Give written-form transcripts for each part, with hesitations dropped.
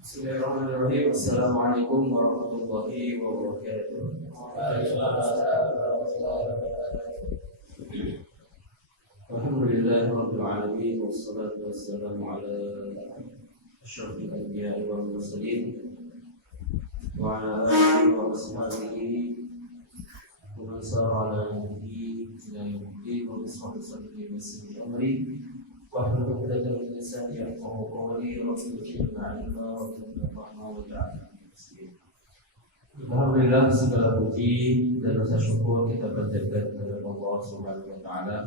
Bismillahirrahmanirrahim. Assalamualaikum warahmatullahi wabarakatuh. Alhamdulillahirabbil alamin wassalatu wassalamu ala asyrafil anbiya'i wal mursalin wa ala alihi wa ashabihi wa man sara ala nahjihi ila yaumil wa sallallahu alaihi amri wa hadatsana min lisani yafqahu qawli wa subhanallahi wa ta'ala. Alhamdulillah, segala puji dan rasa syukur kita panjatkan kepada Allah Subhanahu wa taala.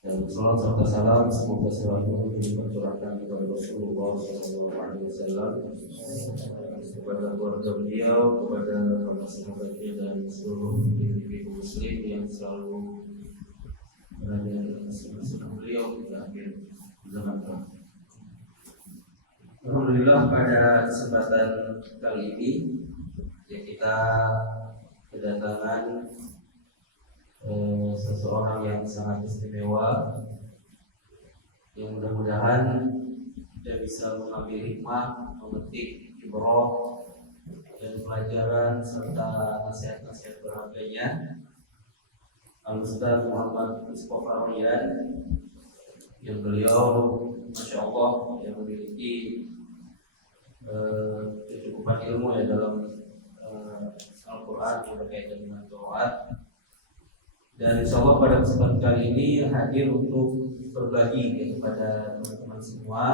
Dan salam serta salam semoga selalu tercurahkan kepada Rasulullah SAW, kepada keluarga beliau, kepada para sahabatnya dan seluruh individu muslim yang selalu berada dalam bersama beliau hingga akhir zaman. Alhamdulillah, pada kesempatan kali ini ya kita kedatangan seseorang yang sangat istimewa, yang mudah-mudahan kita bisa mengambil hikmah, memetik ibrah dan pelajaran serta nasihat-nasihat berharganya, Al-Ustaz Muhammad Mustafa Rian, yang beliau Masya Allah yang memiliki kecukupan ilmu ya dalam Al-Quran yang berkaitan dengan Taurat. Dan insya Allah pada kesempatan kali ini hadir untuk berbagi kepada teman-teman semua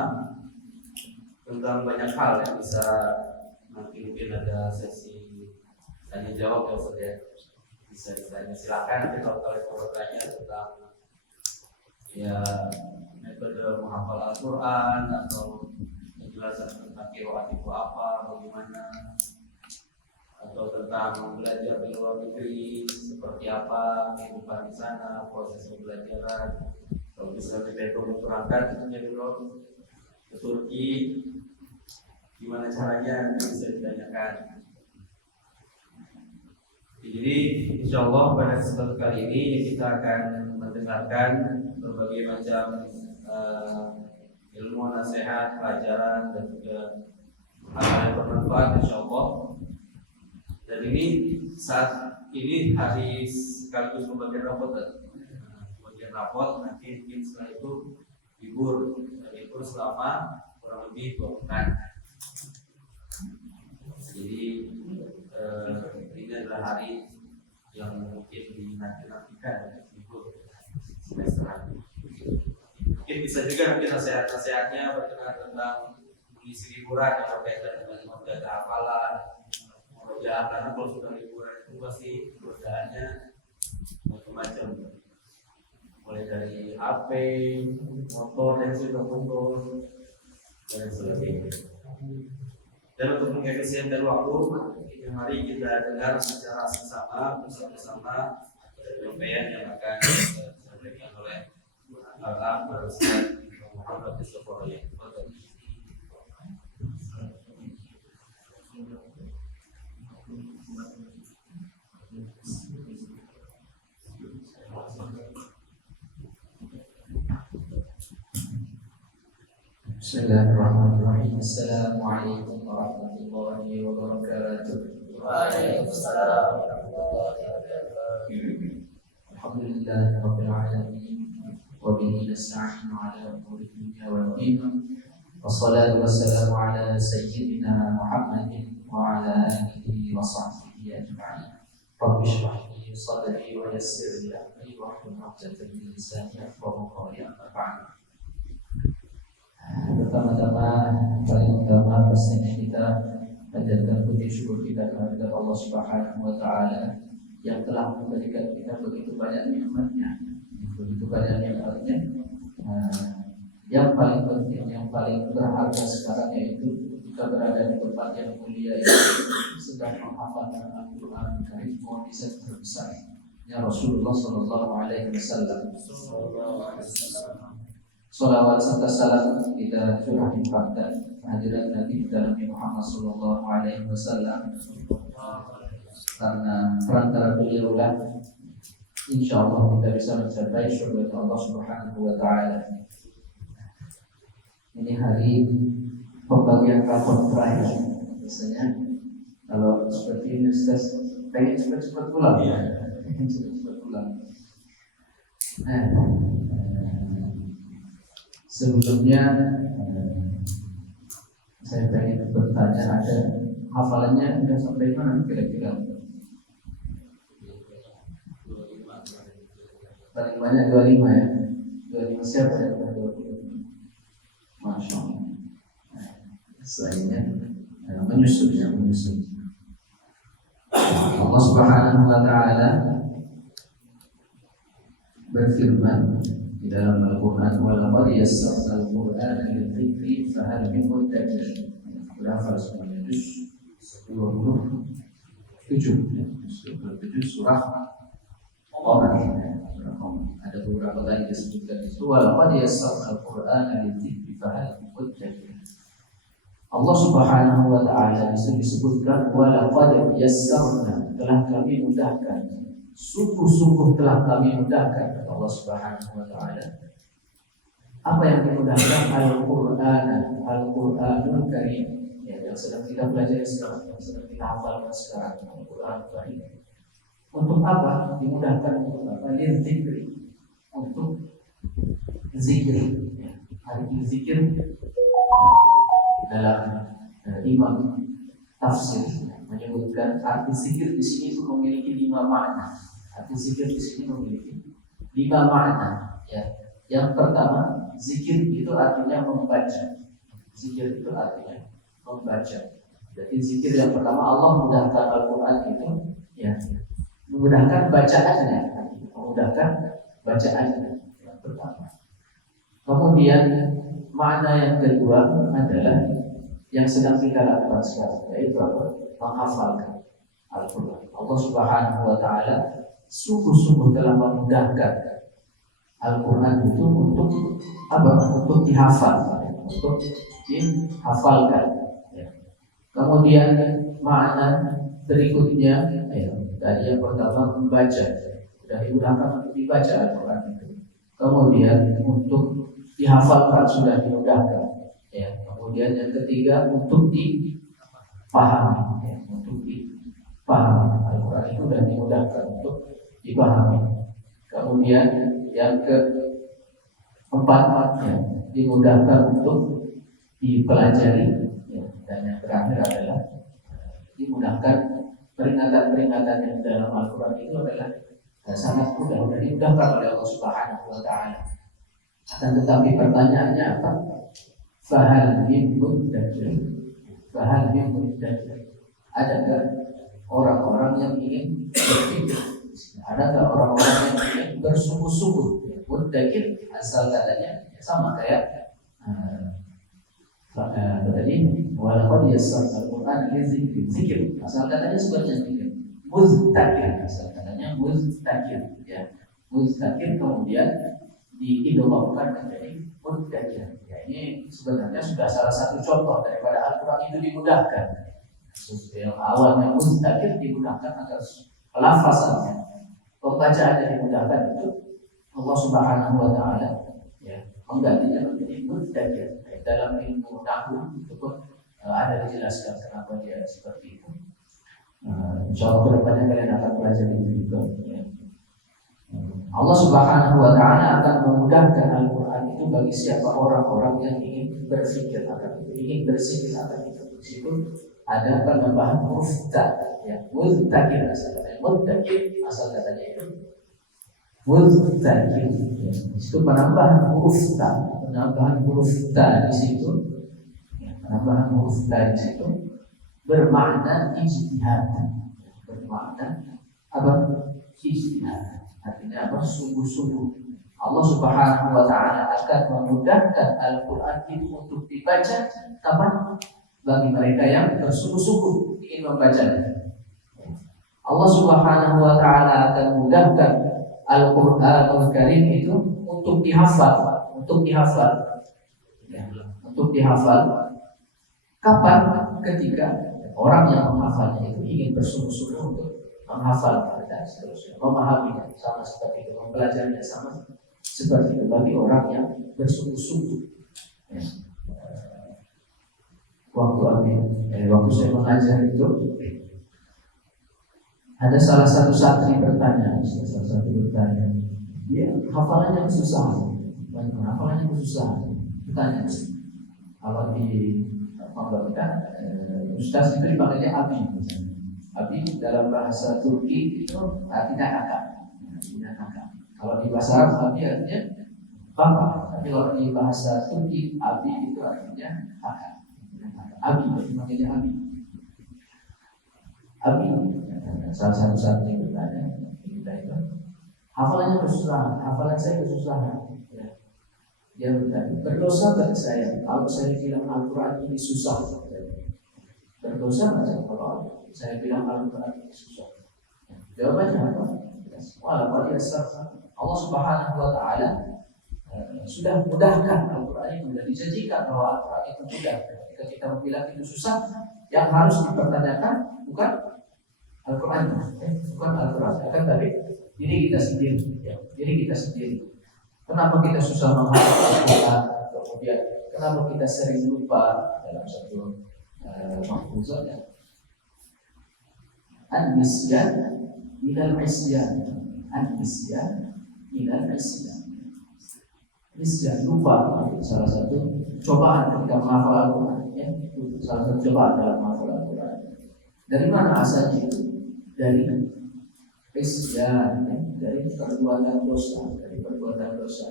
tentang banyak hal yang bisa nanti mungkin ada sesi tanya jawab ya Ustaz ya, bisa ditanya silakan nanti kalau kalian mau bertanya tentang ya metode menghafal Al-Quran atau penjelasan tentang qiraat itu apa, bagaimana, atau tentang belajar di luar negeri seperti apa kehidupan di sana, proses pembelajaran. Kalau misalnya kita terangkan tentunya dulu ke Turki gimana caranya bisa ditanyakan. Jadi insya Allah pada kesempatan kali ini kita akan mendengarkan berbagai macam ilmu, nasihat, pelajaran dan juga hal yang bermanfaat insya Allah. Dan ini saat ini hari sekaligus pembagian rapot, nanti mungkin setelah itu libur selama kurang lebih 2 pekan. Jadi ini adalah hari yang mungkin dinantikan libur semester ini. Mungkin bisa juga nanti nasihat-nasihatnya berkenaan tentang mengisi liburan yang berkaitan dengan menjaga hafalan. Ya, karena kalau sudah liburan itu pasti godaannya macam-macam, mulai dari HP, motor yang sudah mundur dan sebagainya. Dan untuk mengefisienkan waktu, mari kita dengar secara bersama penyampaian yang akan disampaikan oleh Al-Ustaz Muhammad Mustafa Rian. Bismillahirrahmanirrahim. Assalamualaikum warahmatullahi wabarakatuh. Waalaikumsalam warahmatullahi wabarakatuh. Alhamdulillahirabbil alamin wa bihi nasta'inu ala umuri dunya wad din. Wassalatu wassalamu ala sayyidina Muhammadin wa ala alihi wa sahbihi ajma'in. Rabbi shrah li sadri wa yassir li amri wahlul 'uqdatam min lisani yafqahu qawli. Amma ba'd. Pertama-tama, paling utama pastinya kita panjatkan puji syukur kita kepada Allah Subhanahu wa taala yang telah memberikan kita begitu banyak nikmatnya. Yang paling penting, yang paling berharga sekarang yaitu kita berada di tempat yang mulia ini sedang menghafalkan Al-Quran dari mukjizat terbesar ya Rasulullah sallallahu alaihi wasallam. Salawat serta salam kita curahkan kehadiran Nabi Nabi Muhammad sallallahu alaihi wasallam, karena perantara beliau lah insya Allah kita bisa mencapai surga Allah Subhanahu wa Ta'ala. Ini hari pembagian rapor terakhir. Biasanya kalau seperti ini Ustaz pengen cepat-cepat pulang. Pengen cepat-cepat pulang. Nah, sebelumnya saya pengen bertanya, ada hafalannya sudah sampai mana kira-kira? Paling banyak 25 ya. 25 siapa yang pernah 25? Masya Allah. Selainnya menyusul. Allah Subhanahu wa Ta'ala berfirman di dalam Al-Quran, walaqad yassarna al-Qur'ana lidzikri fahal min muddakir. Berapa semuanya? Juz 27 surah Qamar. Ada beberapa lagi disebutkan itu, walaqad yassarna al-Qur'ana lidzikri fahal min muddakir. Allah Subhanahu wa Ta'ala disebutkan walaqad yassarna, telah kami mudahkan, sungguh-sungguh telah kami mudahkan. Allah Subhanahu wa Ta'ala, apa yang dimudahkan? Al-Qur'anul Karim, ya, yang sedang kita pelajari sekarang, yang sedang kita hafalkan sekarang, Al-Qur'anul Karim. Untuk apa dimudahkan? Untuk apa? Lidzikri, untuk zikir. Hari ini zikir dalam Imam tafsir menyebutkan arti zikir di sini itu memiliki 5 makna. Arti zikir di sini memiliki 5 makna. Ya. Yang pertama, zikir itu artinya membaca. Zikir itu artinya membaca. Jadi zikir yang pertama, Allah mudahkan Al-Quran itu, ya, memudahkan bacaannya, memudahkan bacaannya. Yang pertama. Kemudian makna yang kedua adalah yang sedang kita lakukan sekarang, yaitu apa? Menghafalkan Al-Quran. Allah Subhanahu wa Ta'ala sungguh-sungguh telah memudahkan Al-Quran itu untuk apa? Untuk dihafal, untuk dihafalkan. Ya. Kemudian makna berikutnya, ya, tadi yang pertama membaca, sudah dimudahkan untuk dibaca Al-Quran itu. Kemudian untuk dihafalkan sudah dimudahkan. Ya. Kemudian yang ketiga untuk dipahami, ya, untuk dipahami. Al-Quran itu sudah dimudahkan untuk dipahami. Kemudian yang keempat, ya, dimudahkan untuk dipelajari, ya. Dan yang terakhir adalah dimudahkan peringatan-peringatan yang dalam Al-Quran itu adalah sangat mudah, sudah dimudahkan oleh Allah Subhanahu wa Ta'ala. Akan tetapi pertanyaannya apa? Fahal min muddakir, fahal min muddakir. Adakah orang-orang yang ingin berpikir? Adakah orang-orang yang ingin bersungguh-sungguh? Muddakir asal katanya sama kayak tadi, walaqad yassarna al-Qur'ana lidzikri. Zikir asal katanya sebenarnya zikir. Muzdakir asal katanya muzdakir, ya. Muzdakir kemudian diidolakan menjadi muddakir. Ya, ini sebenarnya sudah salah satu contoh daripada Al-Quran itu dimudahkan. Yang awalnya muzdakir dimudahkan agar pelafasannya, pembacaannya dimudahkan, itu Allah Subhanahu wa Ta'ala, ya, menggantinya menjadi muddakir. Dalam ilmu nahwu itu pun ada dijelaskan kenapa dia seperti itu. Insyaallah kedepannya kalian akan belajar itu juga. Ya. Allah Subhanahu wa Ta'ala akan memudahkan Al-Quran itu bagi siapa orang-orang yang ingin berpikir akan itu, ingin berzikir akan itu. Di situ ada penambahan huruf ta, ya, mudzakir asal katanya, mudzakir asal katanya itu mudzakir. Ya. Di situ penambahan huruf ta, penambahan huruf ta di situ, ya, penambahan huruf ta di situ bermakna ijtihad, bermakna apa? Ijtihad. Artinya apa? Sungguh-sungguh. Allah Subhanahu wa Ta'ala akan memudahkan Al-Quran itu untuk dibaca kapan? Bagi mereka yang bersungguh-sungguh ingin membacanya. Allah Subhanahu wa Ta'ala akan memudahkan Al-Quranul Karim itu untuk dihafal, untuk dihafal, ya, untuk dihafal. Kapan? Ketika orang yang menghafalnya itu ingin bersungguh-sungguh untuk menghafal dan seterusnya, memahaminya sama seperti itu, mempelajarinya sama seperti itu bagi orang yang bersungguh-sungguh. Ya. Waktu saya mengajar itu ada salah satu santri bertanya, dia hafalannya kesusahan, bertanya, kalau di pondok kita, ustaz itu dipanggilnya Abi. Abi dalam bahasa Turki itu artinya kakak. Kalau di bahasa Arab Abi artinya bapak, tapi kalau di bahasa Turki Abi itu artinya kakak. Abi dipanggilnya Abi. Abi salah satu santri bertanya, kita itu hafalannya kesusahan, hafalan saya kesusahan. Dia bertanya, berdosa nggak saya kalau saya bilang Al-Quran ini susah? Berdosa nggak kalau saya bilang Al-Quran ini susah? Jawabannya apa? Walaupun Allah Subhanahu Wa Taala sudah mudahkan Al-Quran itu, dan dijanjikan bahwa Al-Quran itu mudah. Ketika kita bilang itu susah, yang harus dipertanyakan bukan Al-Quran, bukan Al-Quran, akan tapi diri kita sendiri. Diri kita sendiri. Kenapa kita susah menghafal Al-Quran? Kemudian kenapa kita sering lupa dalam satu mahfuzatnya? An-nisyan minal isyan, an-nisyan minal isyan. Nisyan, lupa, salah satu cobaan ketika menghafal Al-Quran. Ya, salah satu cobaan dalam menghafal Al-Quran. Dari mana asalnya itu? Dari isyan, dari perbuatan dosa,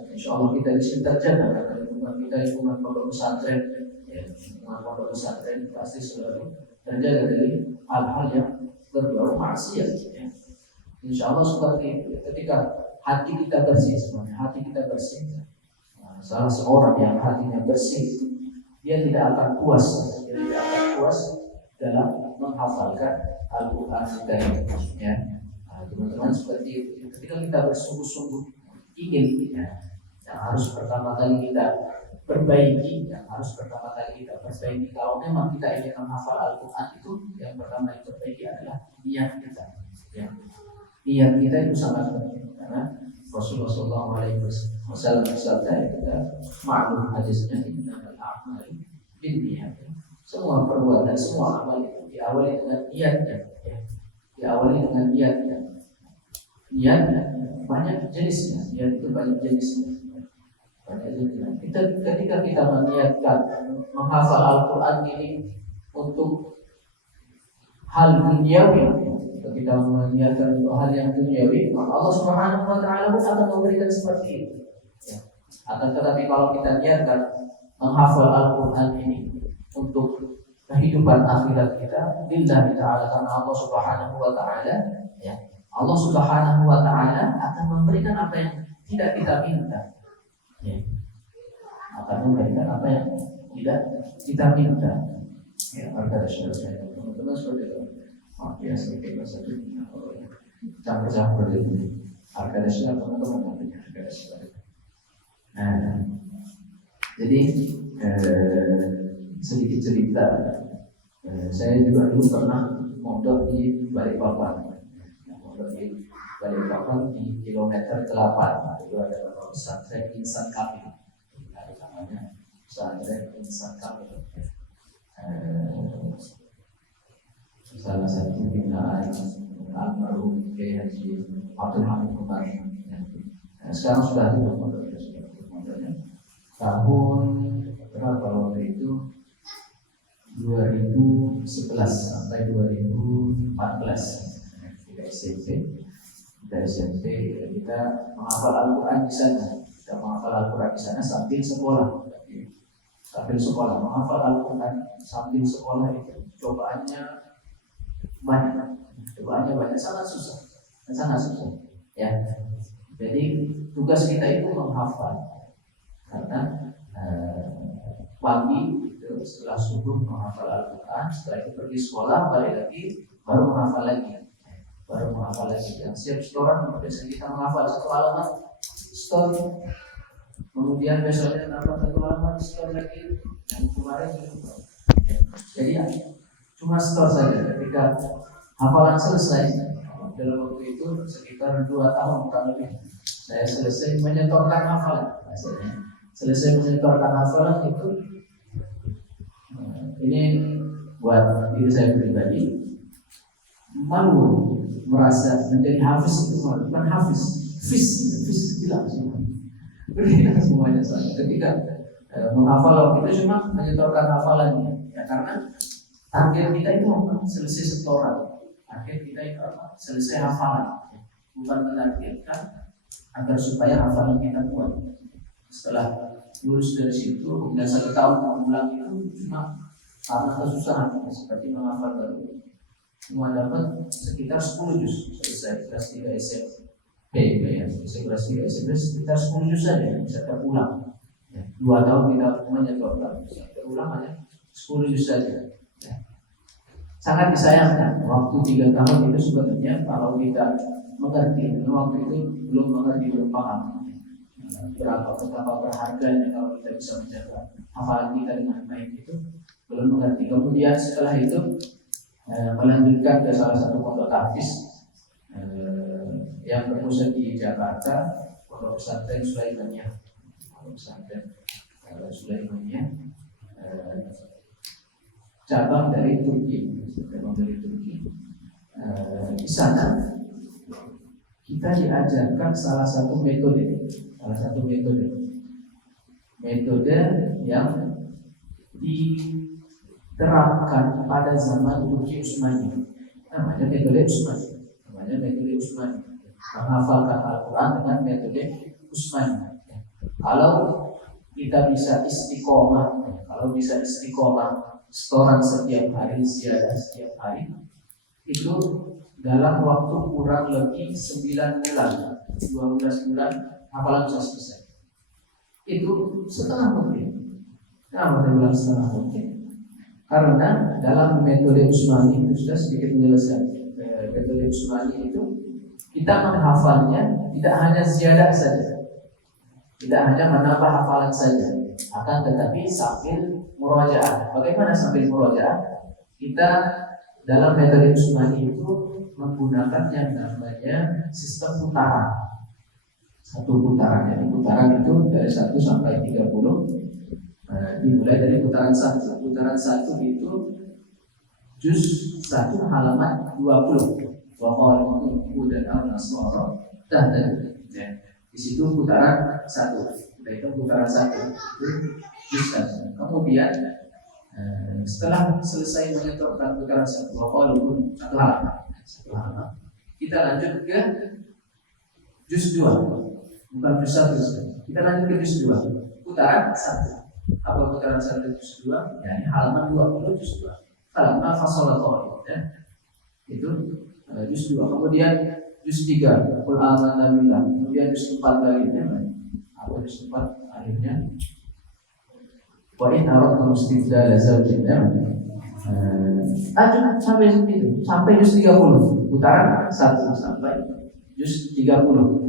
Insya Allah kita di sini terjaga karena lingkungan kita lingkungan pondok pesantren, lingkungan pondok pesantren pasti selalu terjaga dari hal-hal yang berbau maksiat. Insya Allah seperti itu. Ketika hati kita bersih, semuanya hati kita bersih. Salah seorang yang hatinya bersih, dia tidak akan puas, dalam menghafalkan Al-Quran ya. Teman-teman seperti itu. Ketika kita bersungguh-sungguh ingin, yang harus pertama kali kita perbaiki, kalau memang kita ingin menghafal Al-Quran itu, yang pertama yang diperbaiki adalah niat kita. Ya. Niat kita itu sangat penting karena Rasulullah SAW bersabda, kita maklum hadisnya, innamal a'malu binniyat. Semua perbuatan, semua amal itu diawali dengan niatnya. Niat banyak jenisnya. Niat itu banyak jenisnya. Ketika kita meniatkan menghafal Al-Quran ini untuk hal duniawi, ketika meniatkan untuk hal yang duniawi, Allah Subhanahu Wa Taala pun akan memberikan seperti itu. Akan tetapi kalau kita niatkan menghafal Al-Quran ini untuk kehidupan akhirat kita, lillahi ta'ala, karena Allah Subhanahu Wa Taala, Allah Subhanahu Wa Taala akan memberikan apa yang tidak kita minta. Akan memberikan apa yang tidak kita minta. Harga saya teman-teman seperti itu. Biasa kita saja. Campur-campur itu. Harga dasar teman-teman nanti harga dasar. Jadi sedikit cerita. Saya juga dulu pernah mondok di Balikpapan. Di Balikpapan di kilometer 8 itu ada pesantren Insan Kamil. Namanya pesantren Insan Kamil. Salah satu binaan almarhum Kiai Haji Abdul Hamid Umar. Sekarang sudah tutup mondoknya. Tahun berapa waktu itu? 2011 sampai 2014. Kita SMP kita menghafal Al-Quran di sana. Kita menghafal Al-Quran di sana sambil sekolah. Menghafal Al-Quran sambil sekolah itu cobaannya banyak, sangat susah. Ya. Jadi tugas kita itu menghafal karena pagi itu setelah subuh menghafal Al-Quran, setelah itu pergi sekolah, balik lagi baru menghafal lagi. Yang siap setoran, biasanya kita menghafal satu halaman setor, kemudian besoknya nambah satu halaman setor lagi, yang kemarin juga. Jadi cuma setor saja. Ketika hafalan selesai, dalam waktu itu sekitar 2 tahun kurang lebih. Saya selesai menyetorkan hafalan. Selesai menyetorkan hafalan itu, ini buat diri saya pribadi, malu merasa menjadi hafiz itu malu. Bukan hafiz, fiz hilang semua. Hilang semuanya saya. Ketika menghafal itu cuma menyetorkan hafalannya, ya karena target kita itu selesai setoran, target kita itu apa? Selesai hafalan, bukan menargetkan agar supaya hafalan kita kuat. Setelah lulus dari situ, kemudian 1 tahun mengulang itu cuma karena kesusahan, seperti menghafal baru. Cuma dapat sekitar 10 juz selesai kelas 3 SMP, ya, selesai kelas 3 SMP sekitar 10 juz saja bisa terulang. 2 tahun kita menyetorkan, bisa terulang hanya 10 juz saja. Sangat disayangkan waktu 3 tahun itu sebetulnya kalau kita mengerti, waktu itu belum mengerti, belum paham betapa berharganya kalau kita bisa menjaga hafalan kita dengan baik, itu belum mengerti. Kemudian setelah itu melanjutkan ke salah satu pondok tahfiz yang berpusat di Jakarta, Pondok Pesantren Sulaimaniyah. Pondok Pesantren Sulaimaniyah cabang dari Turki. Di sana kita diajarkan salah satu metode yang diterapkan pada zaman Turki Utsmani, namanya metode Utsmani, menghafalkan Al-Quran dengan metode Utsmani. Kalau kita bisa istiqomah, setoran setiap hari, ziyadah setiap hari, itu dalam waktu kurang lebih 9 bulan, 12 bulan hafalan sudah selesai. Itu setengah mungkin. Kenapa saya bilang setengah mungkin? Karena dalam metode Utsmani itu sudah sedikit menjelaskan. Metode Utsmani itu kita menghafalnya tidak hanya ziyadah saja, tidak hanya menambah hafalan saja, akan tetapi sambil murojaah. Bagaimana sambil murojaah? Kita dalam metode Utsmani itu menggunakan yang namanya sistem putaran. Satu putaran, jadi putaran itu dari 1 sampai 30. Dimulai dari putaran 1. Putaran 1 itu juz 1 halaman 20. Wa qalu dan al-nasara dan di situ putaran 1. Itu putaran 1. Itu juz 1. Kemudian setelah selesai menyetorkan putaran 1, wa qalu 1 halaman, kita lanjut ke juz 2. Bukan juz 1, kita lanjut ke juz 2. Putaran 1. Apa putaran 1 juz 2? Ya, ini halaman 20 juz 2. Falamma fasala ya. Itu juz 2. Kemudian juz 3, Qul amanna billah. Kemudian juz 4 lagi, apa juz 4 akhirnya? Wa in aradtum istibdala zawjin. Sampai situ, sampai juz 30. Putaran 1 sampai juz 30.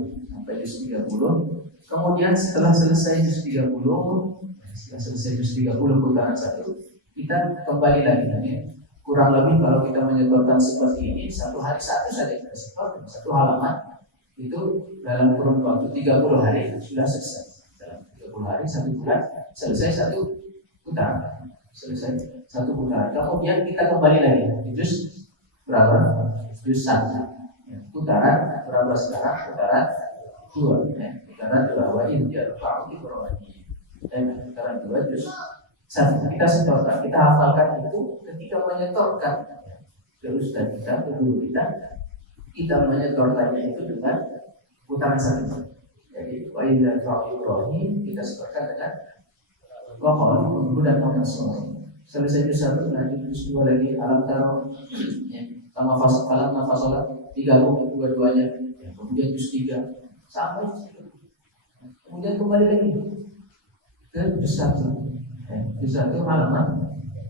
Kemudian setelah selesai juz 30, putaran 1, kita kembali lagi. Kurang lebih kalau kita menyetorkan seperti ini, 1 hari 1 saja kita setor, 1 halaman itu dalam kurun waktu 30 hari sudah selesai. Dalam 30 hari 1 bulan selesai 1 putaran. Kemudian kita kembali lagi. Juz berapa? Juz 1. Putaran berapa sekarang? Putaran 2. Putaran 2 wajib yarfa'u ibrahim. Putaran 2 juz 1. Kita setorkan, kita hafalkan itu ketika menyetorkan ke ustaz kita, ke guru kita menyetorkannya itu dengan putaran 1. Jadi wajib yarfa'u ibrahim kita setorkan dengan waqalu dan al-nasara. Selesai juz 1 lanjut juz 2 lagi, alam taro sama fasalah 30 dua-duanya. Kemudian juz 3 sampai kemudian kembali lagi ke juz 1. Juz 1 halaman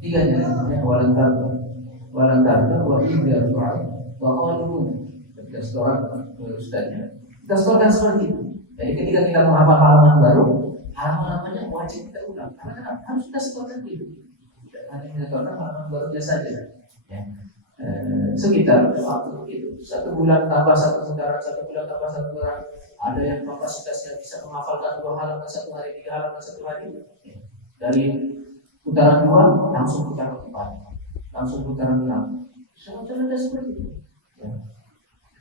3-nya walan tarda wa idza fa'a wa qalu. Kita setorkan ke ustaznya. Kita setorkan seperti itu. Jadi ketika kita menghafal halaman baru, halaman-halamannya wajib kita ulang. Karena harus kita setorkan dulu. Tidak hanya menyetorkan halaman baru saja. Ya. sekitar waktu itu 1 bulan tambah 1 putaran, 1 bulan tambah 1 putaran. Ada yang kapasitasnya bisa menghafalkan 2 halaman 1 hari, 3 halaman 1 hari. Dari putaran 2 langsung putaran 4, langsung putaran 6. Sangat ada seperti itu. Ya.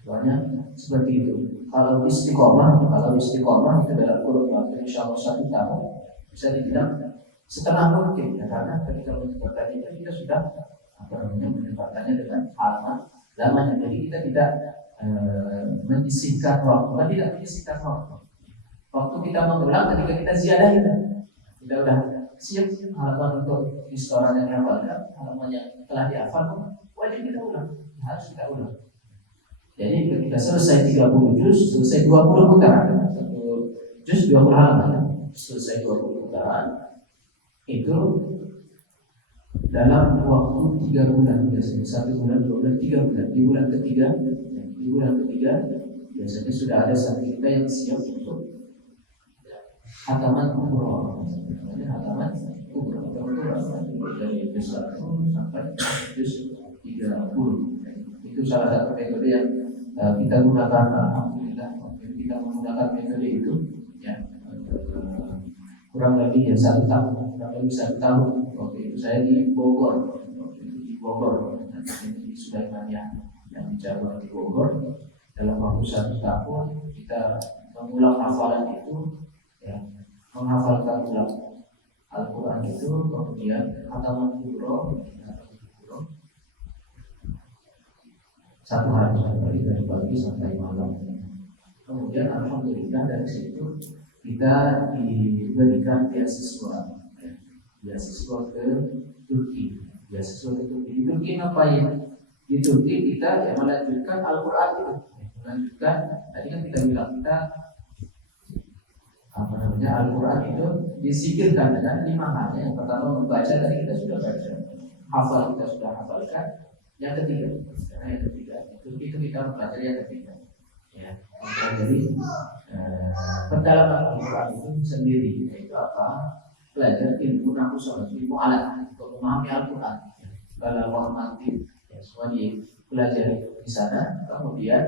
Soalnya seperti itu. Kalau istiqomah itu dalam kurun waktu insya Allah 1 tahun bisa dibilang setengah mungkin ya, karena ketika menyebabkannya kita sudah menyebabkannya dengan lamanya. Jadi kita tidak menyisihkan waktu, tidak menyisihkan waktu. Waktu kita mengulang ketika kita ziyadah kita udah siap halaman untuk restoran yang dihafalkan, halaman yang telah dihafal wajib kita ulang, harus kita ulang. Jadi ketika selesai 30 juz, selesai 20 putaran, 1 juz 20 halaman, selesai 20 putaran itu dalam waktu 3 bulan biasanya, 1 bulan, 2 bulan, 3 bulan. Di bulan ketiga biasanya sudah ada santri kita yang siap untuk hataman umroh. Hataman umroh dari juz 1 sampai juz 30. Itu salah satu metode yang kita gunakan. Alhamdulillah kita menggunakan metode itu ya, kurang lebih 1 tahun. Waktu itu saya di Bogor, di Sulaimaniyah yang dijaga di Bogor. Dalam waktu 1 tahun kita mengulang hafalan itu, ya, menghafalkan ulang Al-Quran itu, kemudian khataman kubro 1 hari dari pagi sampai malam. Kemudian alhamdulillah dari situ kita diberikan beasiswa ke Turki. Di Turki ngapain? Di Turki kita melanjutkan Al-Quran itu. Tadi kan kita bilang kita Al-Quran itu disikirkan dengan 5 hal. Yang pertama membaca, tadi kita sudah baca. Hafal kita sudah hafalkan. Yang ketiga, itu kita mempelajari yang ketiga. Ya, mempelajari pendalaman Al-Quran itu sendiri, yaitu apa? Belajar ilmu nahwu shoroh, ilmu alat untuk memahami Al-Quran. Balaghah, mantiq, ya, semua dipelajari di sana. Kemudian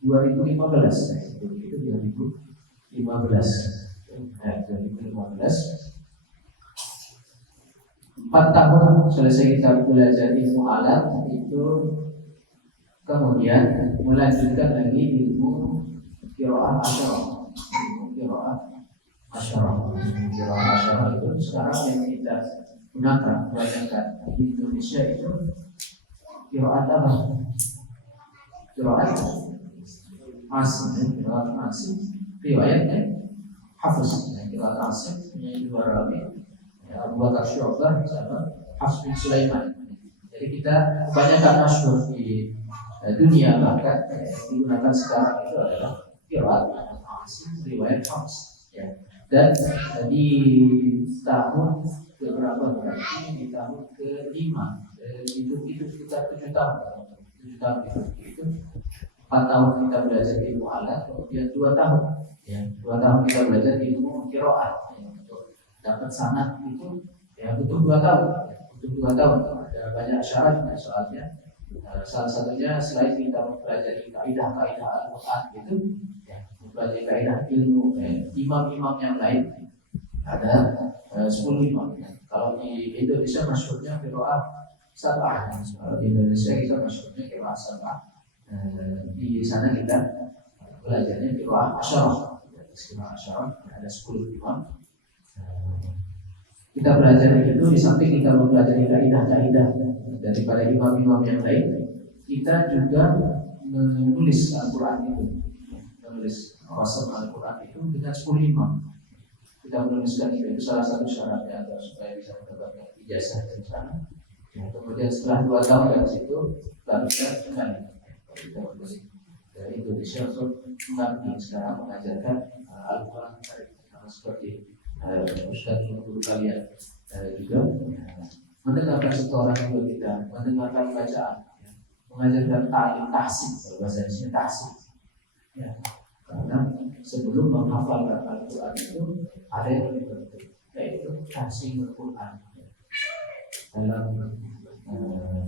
2015, itu 2015. 4 tahun selesai kita belajar ilmu alat itu, kemudian melanjutkan lagi ilmu qiraah asyarah itu sekarang yang kita gunakan kebanyakan di Indonesia itu qiraat apa? Qiraat asing, riwayatnya Hafiz, qiraat asing yang 2 rawi, Abu Bakar Syu'bah sama Hafs bin Sulaiman. Jadi kita kebanyakan masyhur di dunia, bahkan digunakan sekarang itu adalah qiraat asing riwayat Hafs. Ya. Dan di tahun keberapa berarti? Di tahun ke-5 itu sekitar 7 tahun. 7 tahun itu 4 tahun kita belajar ilmu alat, kemudian 2 tahun. Ya, 2 tahun kita belajar ilmu qiraat. Dapat sanad itu ya butuh 2 tahun. Ada banyak syaratnya soalnya. Salah satunya selain kita mempelajari kaidah-kaidah Al-Quran itu, ya, mempelajari kaidah ilmu imam-imam yang lain ada 10 imam. Kalau di Indonesia masyhurnya qiraah sab'ah. Kalau di Indonesia kita masyhurnya qiraah sab'ah. Di sana kita belajarnya qiraah asyarah. Ada 10 imam. Kita belajar itu di samping kita mempelajari kaidah-kaidah daripada imam-imam yang lain, kita juga menulis Al-Quran itu, menulis qasam Al-Quran itu dengan 10 imam. Kita menuliskan itu salah satu syaratnya agar supaya bisa mendapatkan ijazah dari sana. Kemudian setelah 2 tahun dari situ baru kita kembali. Kita kembali dari Indonesia untuk mengabdi sekarang mengajarkan Al-Quran sama seperti Ustaz guru kalian juga mendengarkan setoran juga kita, mendengarkan bacaan, ya, mengajarkan ta'lim tahsin, kalau bahasa Indonesia tahsin. Ya, karena sebelum menghafalkan Al-Quran itu ada yang lebih penting, yaitu tahsin Al-Quran. Dalam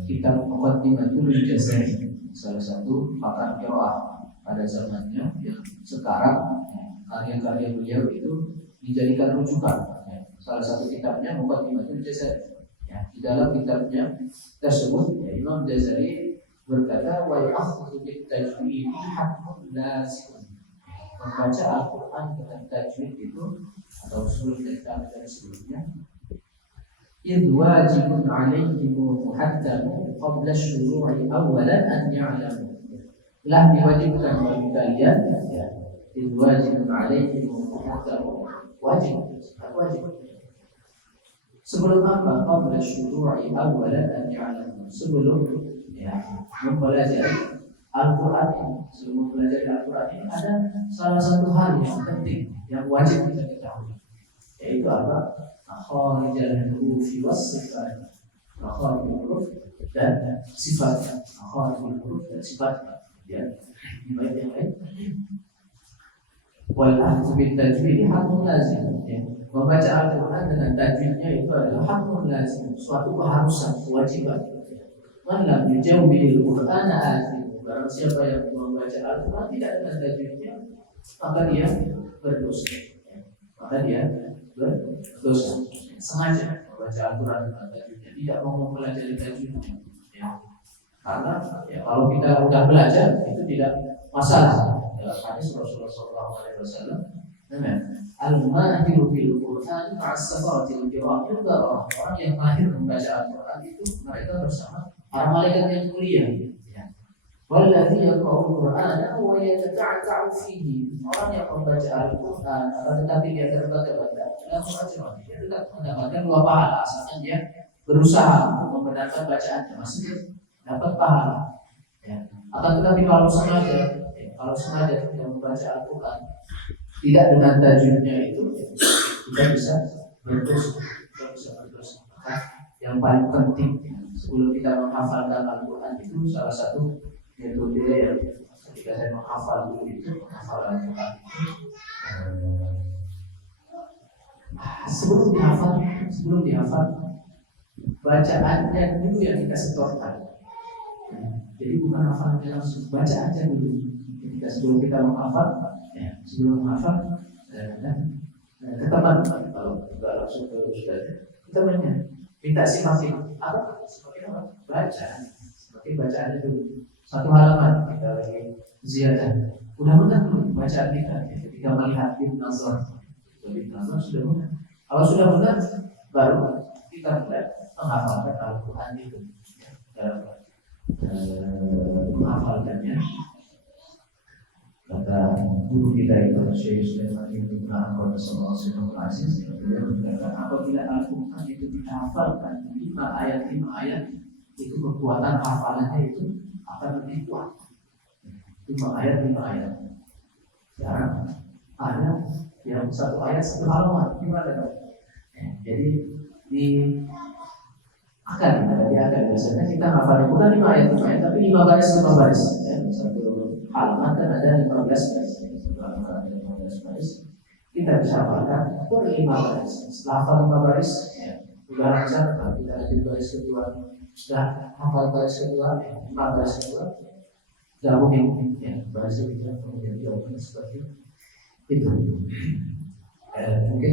kitab Muqaddimatul Jazari, salah satu pakar qiraah pada zamannya, yang sekarang karya-karya beliau itu dijadikan rujukan. Salah satu kitabnya Muqaddimatul Jazari. Di dalam kitabnya tersebut, Imam Jazari berkata, wal akhdhu bit tajwid haqqun lazim. Membaca Al-Quran dengan tajwid itu atau usul kita dari sebelumnya, idh wajibun alaihim muhaddamu qabla syuru'i awalan an ya'lamu. Lah diwajibkan bagi kalian, idh wajibun alaihim muhaddamu, wajib. Sebelum apa? Qabla syuru'i awalan an ya'lamu. Sebelum mempelajari Al-Quran ini, sebelum mempelajari Al-Quran ini ada salah satu hal yang penting yang wajib kita ketahui, yaitu apa? Makharijal hurufi was sifat, makharijal huruf dan sifat, makharijal huruf dan sifat. Ya, baik yang lain. Wal akhdhu bit tajwid haqqun lazim. Membaca Al-Quran dengan tajwidnya itu adalah haqqun lazim, suatu keharusan, kewajiban. Man lam yujawwidil Qur'ana athim. Barang siapa yang membaca Al-Quran tidak dengan tajwidnya, maka dia berdosa. Sengaja membaca Al-Quran dengan tajwidnya, tidak mau mempelajari tajwidnya. Karena kalau kita sudah belajar itu tidak masalah. Dalam hadis Rasulullah SAW, al-mahiru bil Quran ma'as-safaratil kiram yudarah. Orang yang mahir membaca Al-Quran itu mereka bersama para malaikat yang mulia. Walladzi yaqra'ul Qur'ana wa yatata'ta'u fihi. Orang yang membaca Al-Quran tetapi dia terbata-bata dalam membaca, dia tetap mendapatkan 2 pahala asalkan dia berusaha untuk membenarkan bacaannya, maksudnya dapat pahala. Akan tetapi kalau sengaja tidak membaca Al-Quran tidak dengan tajwidnya itu, kita bisa berdosa. Yang paling penting sebelum kita menghafalkan Al-Quran itu salah satu metode yang ketika saya menghafal dulu itu, menghafal Al-Quran sebelum dihafal bacaannya dulu yang kita setorkan. Jadi bukan hafalannya langsung, baca aja dulu. Ketika sebelum kita menghafal, ke teman, kalau langsung ke ustaz, kita minta simak apa? Baca, semakin bacaannya dulu. Satu halaman kita lagi ziyadah. Udah benar belum bacaan kita? Ketika melihat bin nazar sudah benar. Kalau sudah benar, baru kita mulai menghafalkan Al-Quran itu. Menghafalkannya, kata guru kita itu Syekh Sulaiman bin Abdul Aziz, beliau berkata, apabila Al-Quran itu dihafalkan 5 ayat, itu kekuatan hafalannya itu akan lebih kuat. 5 ayat. Sekarang ada yang 1 ayat 1 halaman, gimana dong? Jadi biasanya kita hafalnya bukan 5 ayat, tapi 5 baris. Satu halaman kan ada 15 baris. Kita bisa hafalkan per 5 baris. Setelah hafal 5 baris, sudah lancar. Kalau kita lanjut baris kedua, sudah hafal baris kedua, 4 baris kedua, sudah mungkin baris kedua kemudian jawabannya seperti itu. Mungkin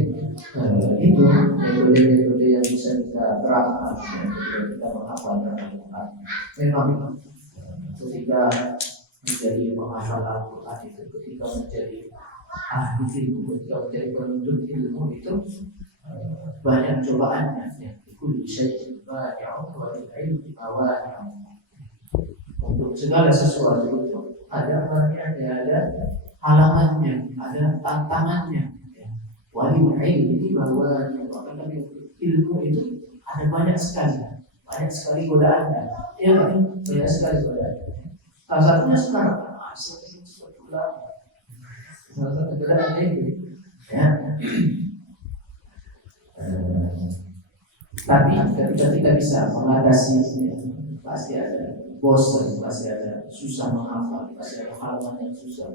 itu metode yang bisa kita terapkan ketika kita menghafalkan Al-Quran. Memang ketika menjadi penghafal Al-Quran itu, ketika menjadi ahli ilmu, ketika menjadi penuntut ilmu itu banyak cobaannya. Kulli syai'in bari'un wa lil ilmi mawani'un. Untuk segala sesuatu itu ada halangannya, ada tantangannya. Walil ilmi mawani'un. Tapi ilmu itu ada banyak sekali godaannya. Iya kan? Banyak sekali godaannya. Salah satunya sekarang salah satu godaannya itu. Tapi ketika kita bisa mengatasi, pasti ada bosan, pasti ada susah menghafal, pasti ada halaman yang susah.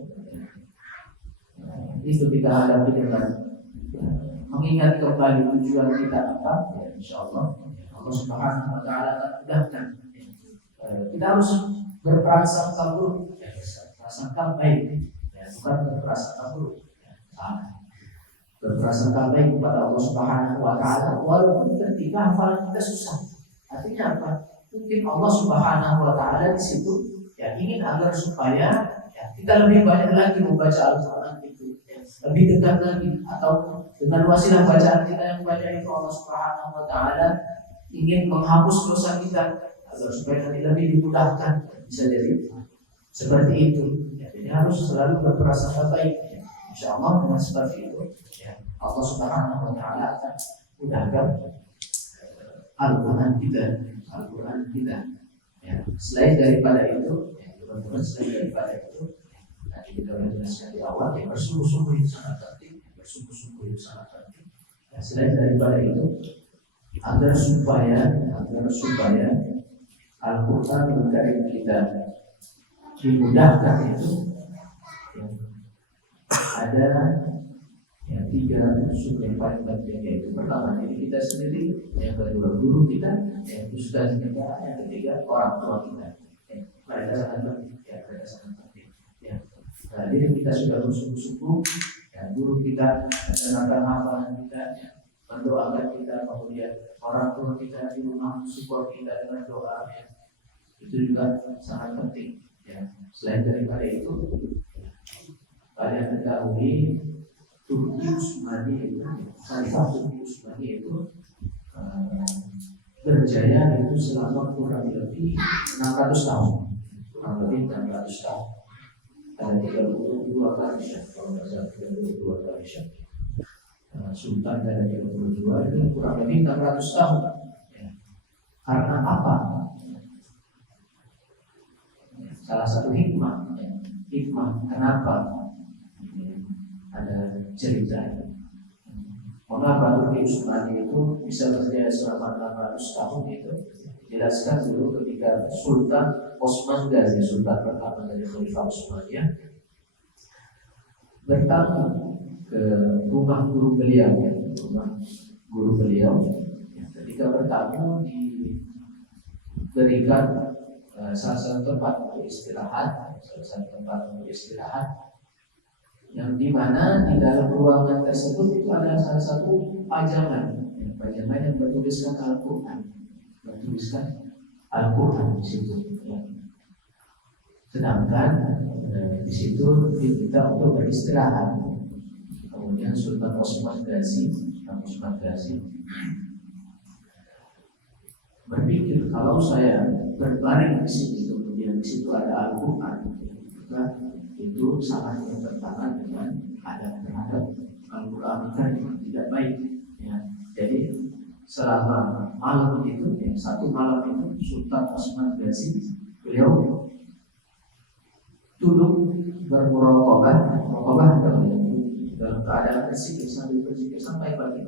Itu kita hadapi dengan mengingat kembali tujuan kita apa, insya Allah Allah Subhanahu wa taala akan mudahkan. Kita harus berprasangka buruk, prasangka baik, bukan berprasangka buruk. Berprasangka baik kepada Allah Subhanahu wa taala walaupun ketika hafalan kita susah. Artinya apa? Mungkin Allah Subhanahu wa taala di situ ingin agar supaya kita lebih banyak lagi membaca Al-Qur'an itu, lebih dekat lagi, atau dengan wasilah bacaan kita yang banyak itu Allah Subhanahu wa taala ingin menghapus dosa kita agar supaya nanti lebih dimudahkan. Bisa jadi seperti itu. Jadi harus selalu berprasangka baik. Insya Allah dengan seperti itu Allah Subhanahu wa taala akan mudahkan Al-Qur'an kita. Selain daripada itu, teman-teman, selain daripada itu, tadi kita menjelaskan di awal, bersungguh-sungguh itu sangat penting, Selain daripada itu, agar supaya Al-Qur'an Karim kita dimudahkan itu, ada tiga unsur yang paling penting, yaitu pertama diri kita sendiri, yang kedua guru kita, yang ustaz kita, yang ketiga orang tua kita. Mereka sangat penting. Diri kita sudah bersungguh-sungguh, guru kita mendengarkan hafalan kita, mendoakan kita, kemudian orang tua kita di rumah support kita dengan doa, itu juga sangat penting. Selain daripada itu, kalian ketahui Turki Utsmani itu, Khalifah Turki Utsmani itu berjaya itu selama kurang lebih 600 tahun. Ada 32 kali syekh, kalau nggak salah 32 kali syekh. Sultan ada 32 itu kurang lebih 600 tahun. Karena apa? Salah satu hikmah kenapa? Ada cerita mengapa Turki Utsmani itu bisa berjaya selama 600 tahun itu dijelaskan dulu ketika Sultan Osman Ghazi, Sultan pertama dari Khalifah Utsmaniyah, bertamu ke rumah guru beliau. Ketika bertamu diberikan salah satu tempat untuk istirahat, yang dimana di dalam ruangan tersebut itu ada salah satu pajangan yang bertuliskan Al-Qur'an, di situ. Sedangkan di situ diminta untuk beristirahat. Kemudian Sultan Osman Ghazi berpikir, kalau saya berbaring di sini, kemudian di situ ada Al-Qur'an, maka itu sangat bertentangan dengan adab terhadap Al-Qur'an yang tidak baik. Jadi selama malam itu, satu malam itu Sultan Osman Ghazi beliau duduk bermuraqabah dalam keadaan berzikir sampai pagi.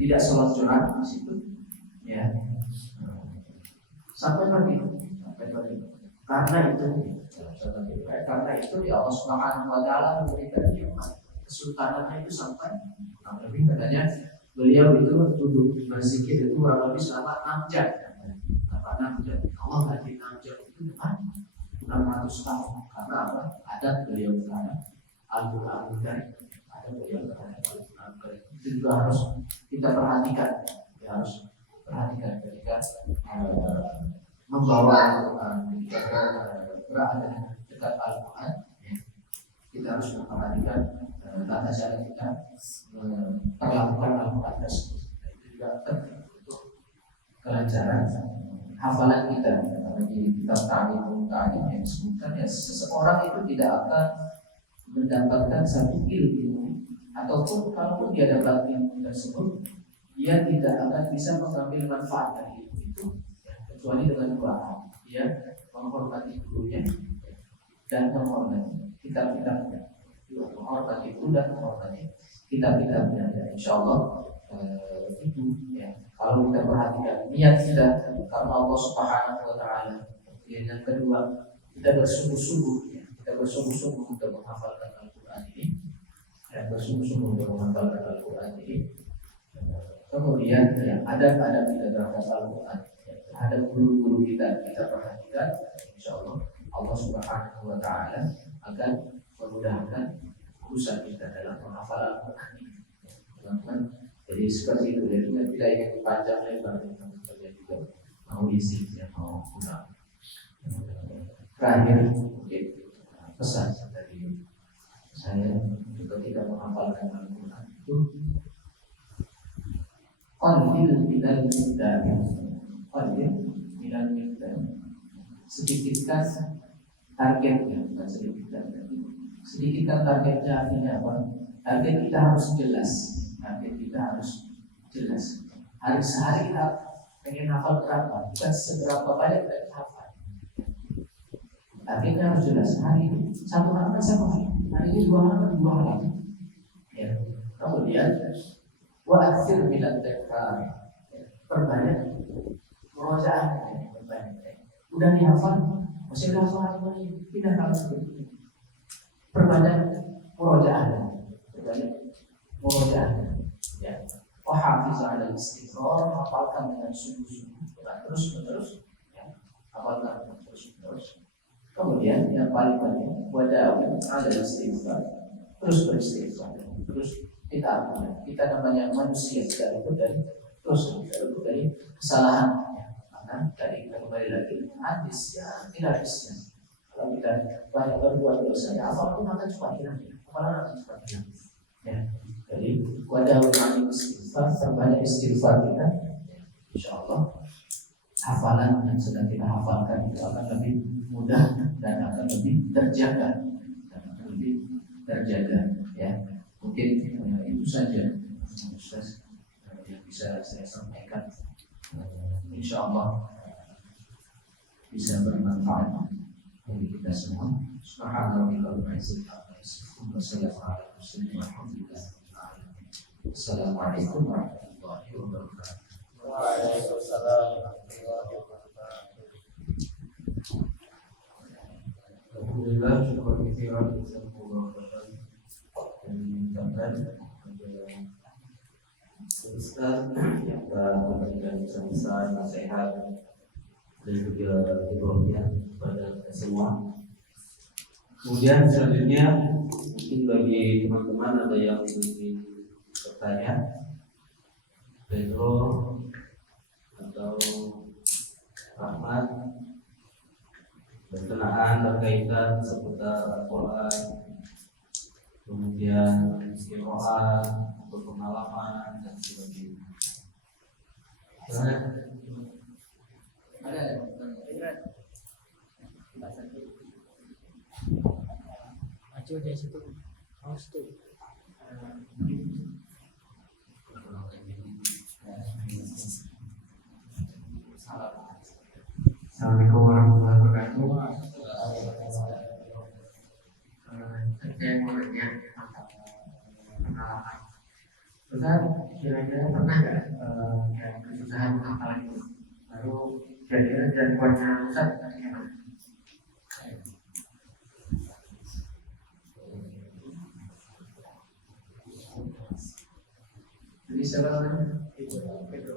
Tidak sholat Jumat di situ, sampai pagi. Karena itu Allah Subhanahu wa taala memberikan nikmat kesultanannya itu sampai lebih, katanya beliau itu duduk berzikir itu kurang lebih selama 6 jam. Allah bagi 6 jam itu dengan 600 tahun. Karena apa? Adat beliau terhadap Al-Qur'an Karim. Itu juga harus kita perhatikan. Ketika membawa Al-Qur'an, ketika berada dekat Al-Qur'an, kita harus memperhatikan tata cara kita memperlakukan Al-Qur'an tersebut. Itu juga penting untuk kelancaran hafalan kita. Di kitab ta'lim yang disebutkan, seseorang itu tidak akan mendapatkan satu ilmu, ataupun kalaupun dia dapat ilmu tersebut, dia tidak akan bisa mengambil manfaat dari ilmu itu kecuali dengan dua hal. Dia menghormati gurunya dan menghormati kitab-kitabnya. Menghormati guru dan menghormati kitab-kitabnya. Insya Allah itu kalau kita perhatikan niat kita karena Allah Subhanahu wa taala. Yang kedua, kita bersungguh-sungguh untuk menghafalkan Al-Qur'an ini. Kemudian yang adab-adab kita terhadap Al-Quran, terhadap guru-guru kita perhatikan, insya Allah Allah Subhanahu Wa Taala akan memudahkan urusan kita dalam menghafal Al-Quran ini. Teman-teman, jadi seperti itu. Jadi tidak ingin panjang lebar, kalian juga mau isi yang mau pulang. Terakhir mungkin pesan dari saya juga tidak menghafalkan Al-Quran itu qalil minal miqdar, qalil minal miqdar, sedikitkan targetnya, bukan sedikitkan targetnya. Artinya apa? Target kita harus jelas, hari sehari kita pengen hafal berapa, bukan seberapa banyak kita hafal. Targetnya harus jelas. Hari ini satu halaman, hari ini dua halaman. Ya. Kemudian wa'athir minat tekrar, perbanyak murojaahnya, perbanyak. Udah dihafal, masih hafal lagi, pindah kalau seperti perbanyak murojaahnya, ya. Wahafiz ala istighfar, hafalkan dengan sungguh-sungguh, terus-menerus, ya. Hafalkan dengan terus-menerus. Kemudian yang paling penting, wada'u ala istighfar, terus beristighfar, terus kita namanya manusia tidak luput dari kesalahan. Maka tadi kita kembali lagi hadisnya. Kalau kita banyak berbuat dosa, ya apapun akan cepat hilang. Ya. Jadi wada'u ala istighfar, perbanyak istighfar kita. Insya Allah hafalan yang sedang kita hafalkan itu akan lebih mudah dan akan lebih terjaga. Ya. Mungkin itu saja Ustaz yang bisa saya sampaikan. Insya Allah bisa bermanfaat bagi kita semua. Assalamualaikum warahmatullahi wabarakatuh. Waalaikumsalam warahmatullahi wabarakatuh. Alhamdulillah, syukur katsiran jazakumullah khairan. Dan mengucapkan kepada Ustaz yang telah memberikan pesan-pesan nasihat dan juga hidayah kepada kita semua. Kemudian selanjutnya mungkin bagi teman-teman ada yang ingin bertanya, Pedro atau Rahmat, berkenaan berkaitan seputar Al-Quran, kemudian istiqomah, berpengalaman dan sebagainya. Maju dari situ, awas tuh. Assalamualaikum warahmatullahi wabarakatuh. Saya mau nanya pengalaman. Ustaz, kira-kira pernah nggak kayak kesusahan menghafal itu? Lalu kira-kira gangguannya Ustaz gimana? Jadi siapa namanya? Pedro.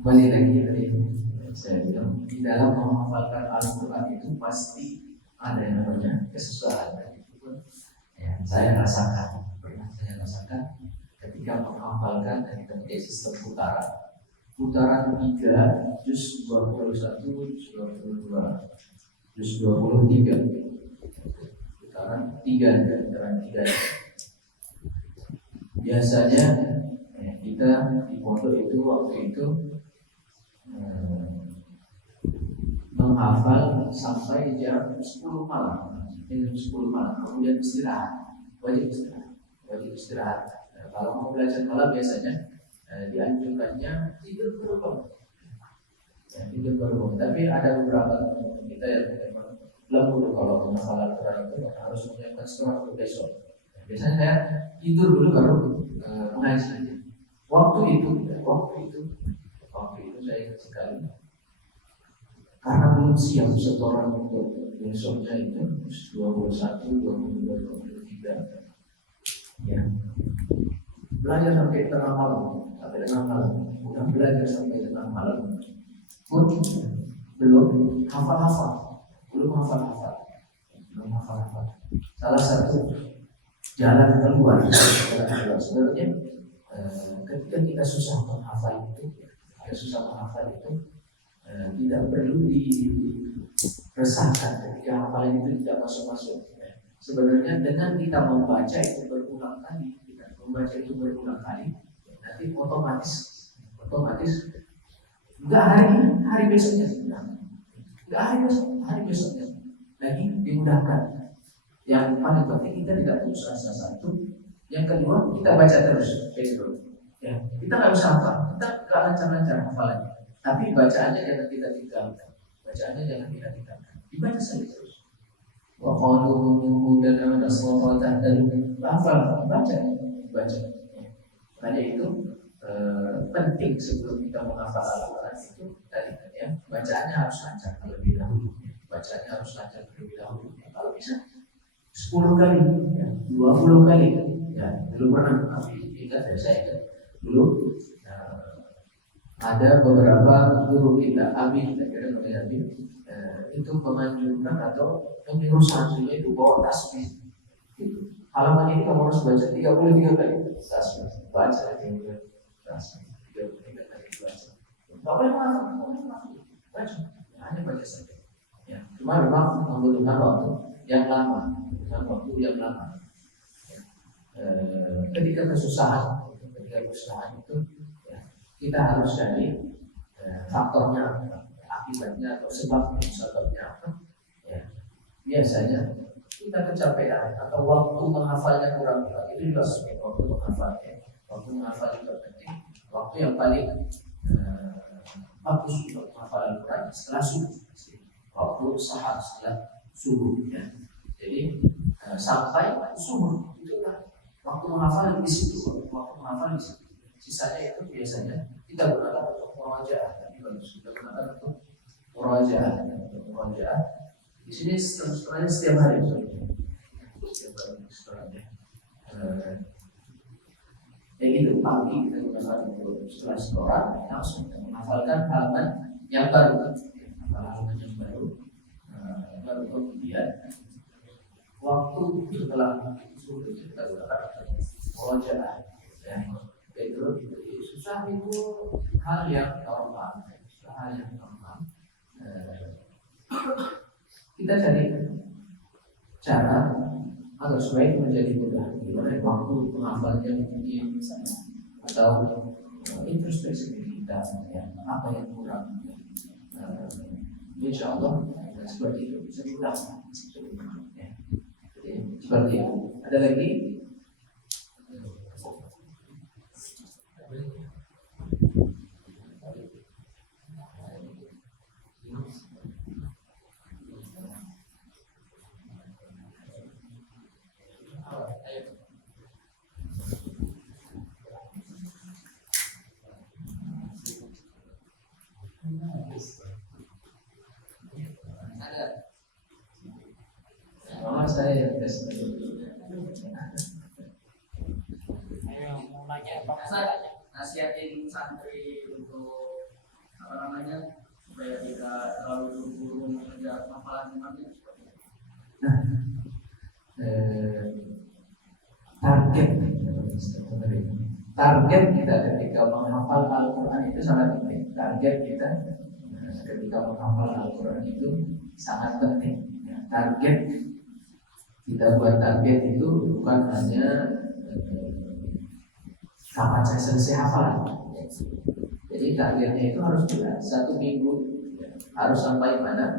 Kembali lagi tadi saya bilang, di dalam menghafalkan Al-Quran itu pasti ada yang namanya kesusahan. Ya, saya rasakan ketika menghafalkan dan kita pakai sistem putaran 3, juz 21, juz 22, juz 23, putaran 3. Biasanya kita di pondok itu waktu itu menghafal sampai jam 10 malam, kemudian wajib istirahat. Kalau mau belajar malam biasanya dianjurkannya tidur baru. Tapi ada beberapa teman kita yang memang lembur kalau menghafal Al-Quran itu harus menyiapkan setelah untuk besok. Biasanya saya tidur dulu baru mengaji. Waktu itu saya ingat sekali, karena belum siap setoran untuk besoknya itu 21, 22, 23. Ya, belajar sampai tengah malam, udah belajar sampai tengah malam pun belum hafal-hafal. Salah satu jalan keluar sebenarnya ketika kita susah menghafal itu, tidak perlu diresahkan ketika hafalan itu tidak masuk-masuk. Sebenarnya dengan kita membaca itu berulang kali, nanti otomatis nggak hari besoknya lagi dimudahkan. Yang paling penting kita tidak putus asa, satu. Yang kedua, kita baca terus. Ya, kita nggak usah hafal, kita nggak lancar-lancar hafalannya, tapi bacaannya jangan kita tinggalkan. Dibaca saja terus. Wa qalu dan aswata dan hafal, baca. Makanya itu penting sebelum kita menghafal Al-Quran itu tadi ya, bacaannya harus lancar terlebih dahulu. Kalau bisa 10 kali, ya, 20 kali, ya, dulu pernah kami ingat ya, saya ingat dulu ada beberapa guru kita, Amin, itu menganjurkan atau menyuruh santrinya itu bawa tasbih. Halaman ini kamu harus baca 33 kali tasbih, baca tasbih 33 kali baca. Tidak boleh baca, hanya baca saja. Ya, cuma memang membutuhkan waktu yang lama. Ketika kesusahan itu ya, kita harus cari faktornya, akibatnya atau sebabnya apa. Ya, biasanya kita kecapean atau waktu menghafalnya kurang, itu juga waktu menghafal juga penting. Waktu yang paling bagus untuk menghafal Al-Quran setelah subuh, waktu sahar setelah subuh ya. Jadi sampai subuh itu kan waktu menghafal di situ. Sisanya itu biasanya kita gunakan untuk murajaah. Kita gunakan untuk murajaah. Di sini setelahnya setiap hari. Jadi itu pagi kita gunakan untuk setelah sekolah langsung menghafalkan halaman yang baru. Baru kemudian waktu setelah subuh kita gunakan murajaah. Ya, itu susah itu hal yang normal. Kita cari cara agar supaya itu menjadi mudah. Gimana waktu menghafalnya mungkin atau introspeksi kita, ya, apa yang kurang. Insya Allah seperti itu bisa dilakukan. Ya. Jadi, seperti itu. Ada lagi? Saya yang tes. Mau nanya apa? Nasihatin santri untuk apa namanya supaya tidak terlalu buru-buru mengejar hafalan imannya seperti itu. Target kita ketika menghafal Al-Quran itu sangat penting. Target kita ketika menghafal Al-Quran itu sangat penting. Target kita buat target itu bukan hanya kapan saya selesai hafalan. Jadi targetnya itu harus jelas. 1 minggu harus sampai mana,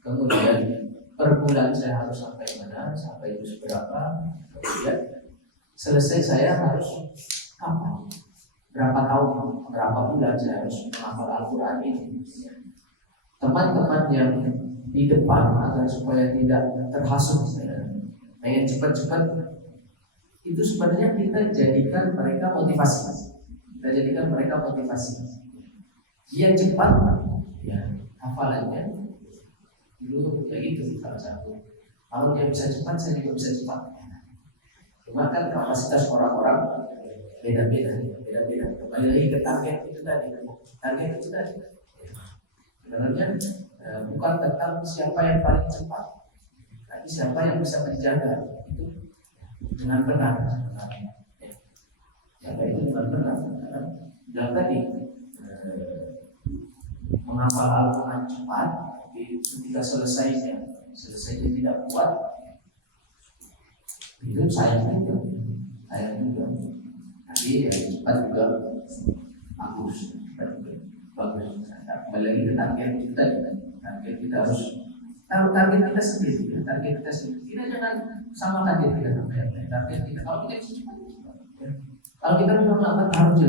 kemudian per bulan saya harus sampai mana, sampai itu seberapa, kemudian selesai saya harus kapan, berapa tahun, berapa bulan saya harus menghafal Al-Quran ini. Teman-teman yang di depan agar supaya tidak terhasut pengen cepat-cepat, itu sebenarnya kita jadikan mereka motivasi. Dia cepat, ya hafalannya dulu kayak gitu salah satu. Kalau dia bisa cepat, saya juga bisa cepat. Cuma kan kapasitas orang-orang beda-beda. Kembali lagi ke target itu tadi. Sebenarnya bukan tentang siapa yang paling cepat, tapi siapa yang bisa menjaga itu dengan benar. Jaga itu dengan benar. Dan tadi menghafal Al-Quran cepat, tapi ketika selesainya tidak kuat, itu sayang juga. Tapi cepat juga bagus. Nah, kembali lagi ke target kita. Target kita harus tahu target kita sendiri. Kita jangan sama target kita sama yang lain. Target kita kalau kita bisa cepat. Kalau kita melakukan harus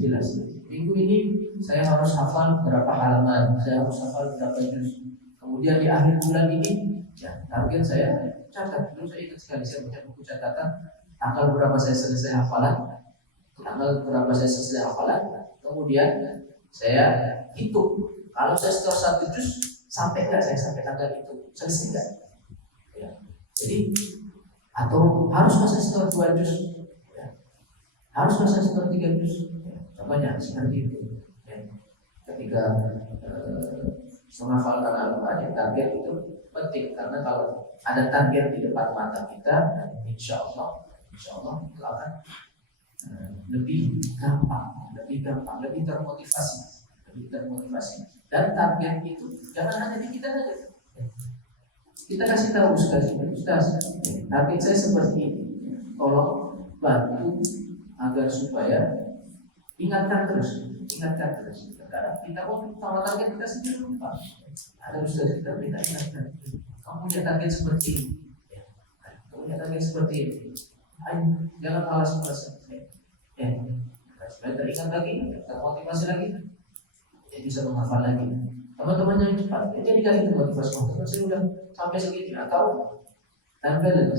jelas. Minggu ini saya harus hafal berapa halaman, saya harus hafal berapa juz. Kemudian di akhir bulan ini, ya target saya catat. Dulu saya ingat sekali saya punya buku catatan tanggal berapa saya selesai hafalan, kemudian saya hitung kalau saya setor 1 juz sampai enggak saya sampai tanggal itu, selesai enggak? Ya. Jadi atau harus saya setor 2 juz, ya. Harus saya setor 3 juz, ya. Contohnya seperti itu. Ya. Ketika menghafalkan Al-Quran, target itu penting karena kalau ada target di depan mata kita, insya Allah itu akan lebih gampang, lebih termotivasi. Dan target itu jangan hanya di kita saja. Kita kasih tahu Ustaz, target saya seperti ini. Tolong bantu agar supaya ingatkan terus. Sekarang kita mau sama target kita sendiri lupa. Ada Ustaz kita minta ingatkan. Kamu punya target seperti ini. Ayo, jangan malas-malasan. Supaya teringat lagi, termotivasi lagi, ya bisa menghafal lagi. Teman-teman yang cepat, jadikan itu motivasi. Teman saya sudah sampai segini atau tempel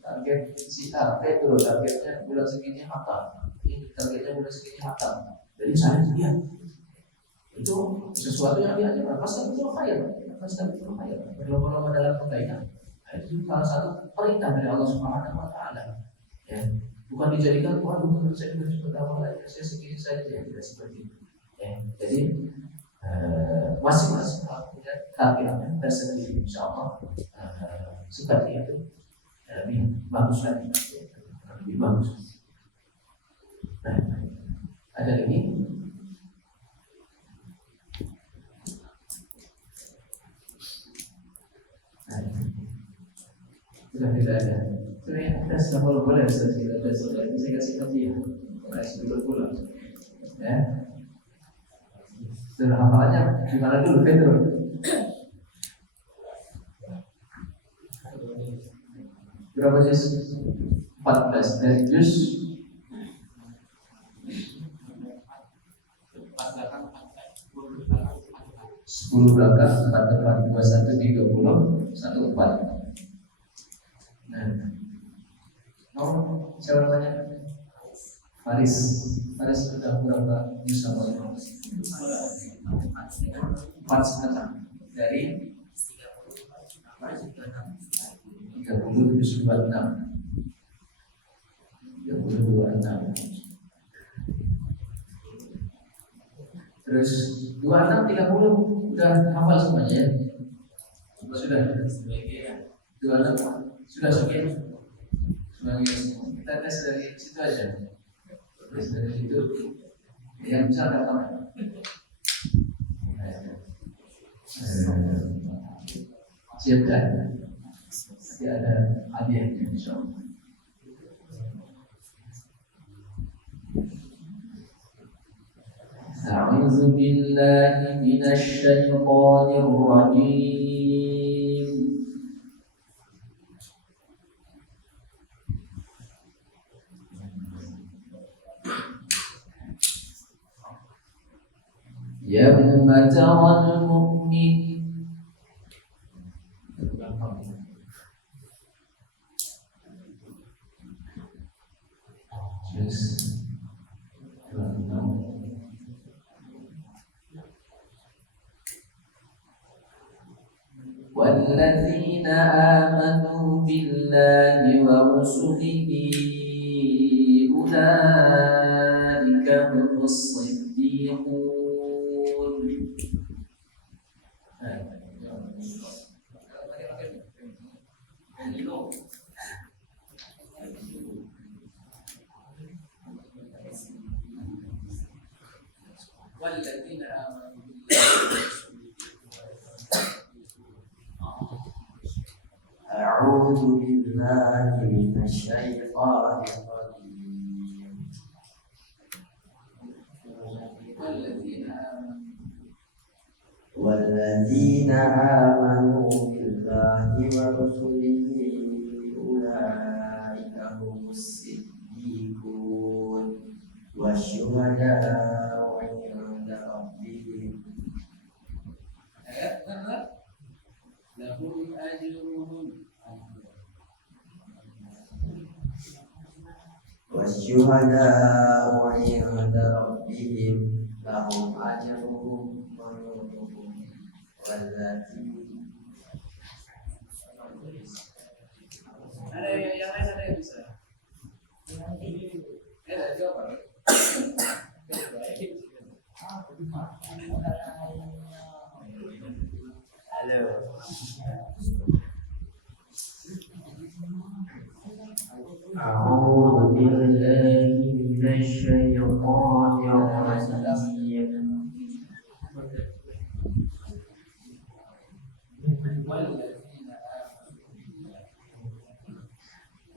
target si A, targetnya bulan segini hafal. Ini targetnya bulan segini hafal. Jadi saya lihat itu sesuatu yang diajarkan. Pasti itu berlomba-lomba dalam kebaikan. Itu salah satu perintah dari Allah Subhanahu Wa Taala. Ya, bukan dijadikan menurut saya pertama lagi saya segini saja ya, tidak seperti itu. Ya, jadi masing-masing punya targetnya tersendiri, insya Allah seperti itu lebih bagus lagi, lebih bagus. Nah, ada lagi. Sudah tidak ada. Sebenarnya ada kalau boleh saya kasih tahu dia. Sebelum pulang. Ya. Sudah hafalannya gimana dulu Pedro? Berapa juz? 14 dari juz 10 belakang 4 depan 21 30 1 4. Nah, siapa namanya? Faris sudah berapa juz sama? 4,5 dari 30 juz 26. Terus 26 30 udah hafal semuanya ya? Sudah 26 sudah sebagian kita tes dari situ aja. Tes dari situ yang bisa dapat siapkan nanti ada hadiahnya insyaallah. A'udzu billahi minasy syaithanir rajim. يوم ترى المؤمن والذين آمنوا بالله ورسله أولئك هم الصديقون. والذين آمنوا أعوذ بالله من الشيطان الرجيم. والذين آمنوا بالله ورسله أولئك هم الصديقون والشهداء عند ربهم لهم أجرهم والشهداء عند ربهم لهم أجرهم ونورهم والتي ada yang lain ada yang bisa jawab. Halo. أعوذ بالله من الشيطان الرجيم.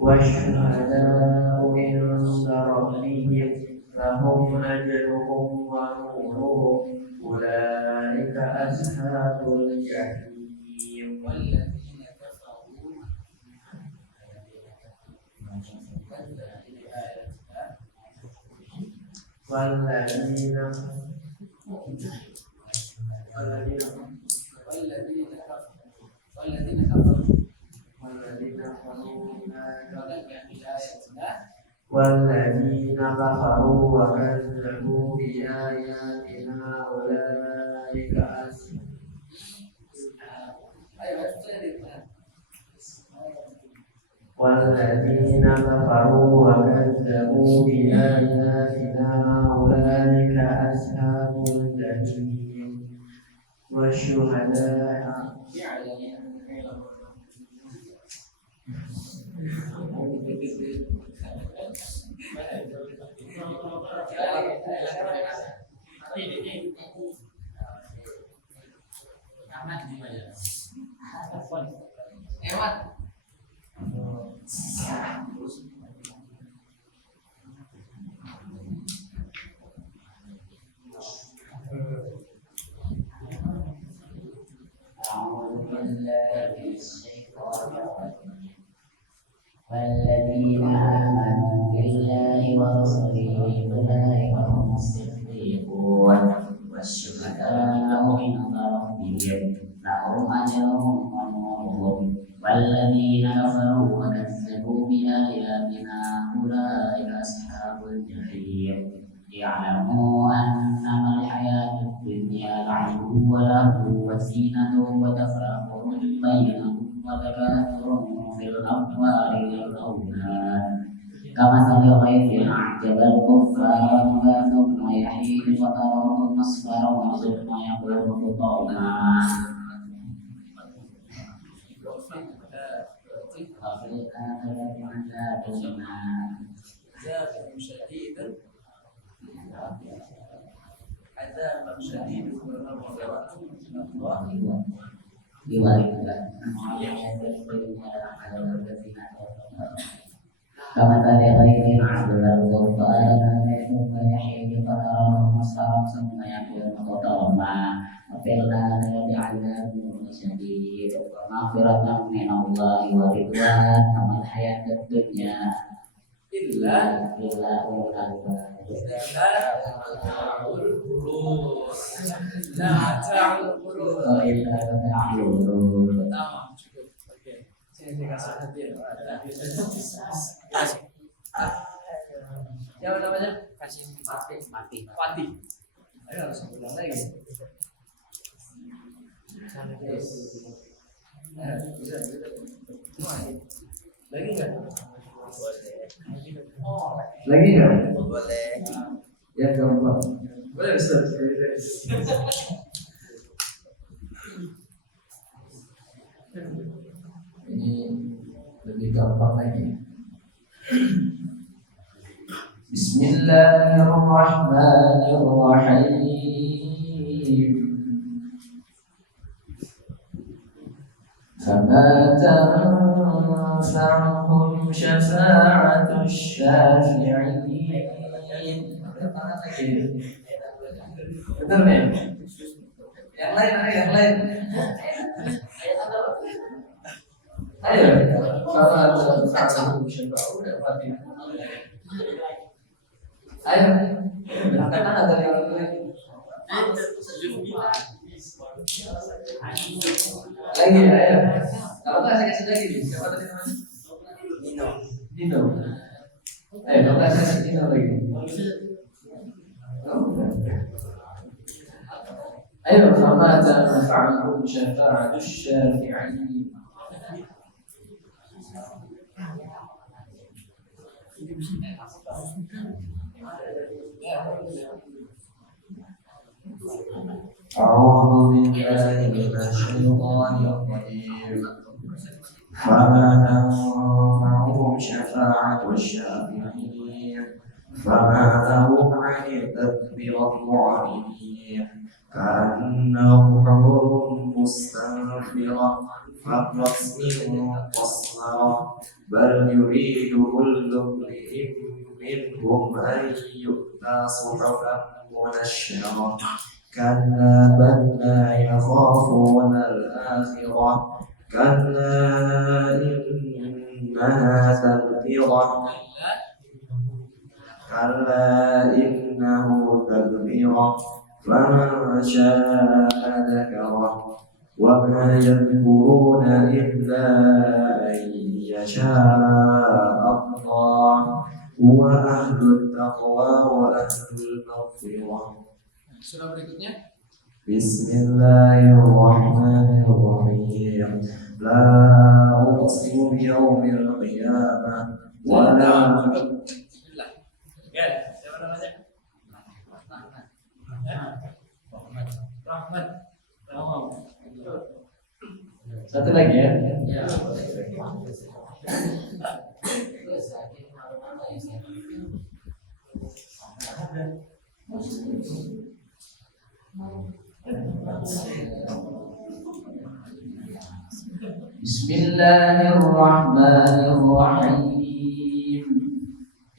والشهداء عند ربهم لهم أجرهم ونورهم أولئك أصحاب الجحيم. والذين كفروا والذين كفروا وكذبوا بآياتنا أولئك والذين كفروا وكذبوا بآياتنا أولئك أصحاب الجحيم. والشهداء والذين آمنوا بالله ورسله أولئك هم الصديقون والشهداء عند ربهم لهم أجرهم ونورهم والذين كفروا وكذبوا بآياتنا أولئك أصحاب الجحيم. اعلموا أنما الحياة الدنيا لعب ولهو وزينة وتفاخر بينكم وتكاثر في الأموال والأولاد كمثل غيث أعجب الكفار نباته ثم يحيد فتراه مصفرا ثم يكون حطاما وفي الآخرة عذاب النار عذاب شديد ومغفرة من الله كما تلغي عبد الغفار ثم يحيي فتراه مصفرا ثم يكون حطاما وفي الآخرة عذاب شديد ومغفرة من الله ورضوان وما الحياة الدنيا إلا أولو الألباب. Siapa namanya? Kasih mati. Ayo harus ulang lagi. Lagi nggak? Lagi nggak? Boleh. Ya gampang. Boleh Ustaz. Ini lebih gampang lagi. Bismillahirrahmanirrahim. فما تنفعهم شفاعة الشافعين. Betul nih? Yang lain ada yang lain. Ayo, fama tanfa'uhum syafa'ah. Udah mati. Ayo, karena ada yang lain. Lagi, ayo. Kalau nggak saya kasih lagi nih. Siapa tadi namanya? Dino. Ayo, kalau saya kasih Dino lagi. Ayo, fama tanfa'uhum syafa'atu syafi'in. أعوذ بالله من الشيطان الرجيم فما تنفعهم شفاعة الشافعين فما لهم عن التذكرة معرضين كأنهم حمر مستنفرة فرت من قسورة بل يريد كل امرئ منهم أن يؤتى صحفا منشرة كلا بل لا يخافون الآخرة كلا إنها تذكرة كلا إنه تذكرة فمن شاء ذكره وما يذكرون إلا أن يشاء الله هو أهل التقوى وأهل المغفرة. Surah berikutnya. Bismillahirrahmanirrahim. La uqsimu biyawmil qiyamah wa la Ya, siapa namanya? Rahmat. Satu lagi ya. Bismillahirrahmanirrahim.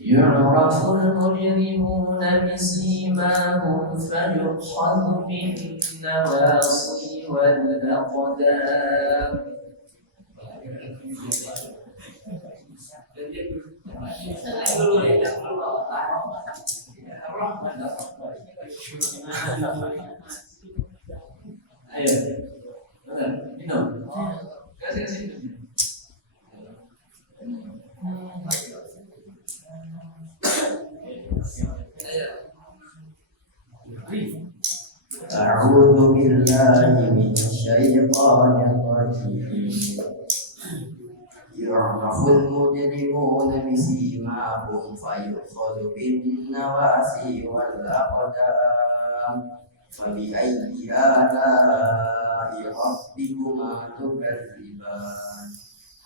يعرف المجرمون بسيماهم فيؤخذ بالنواصي والأقدام. Ayo, minum. Kasih. أعوذ بالله من الشيطان الرجيم. يعرف المجرمون بسيماهم فيؤخذ بالنواسي والأقدام. فبأي آلاء ربكما تكذبان.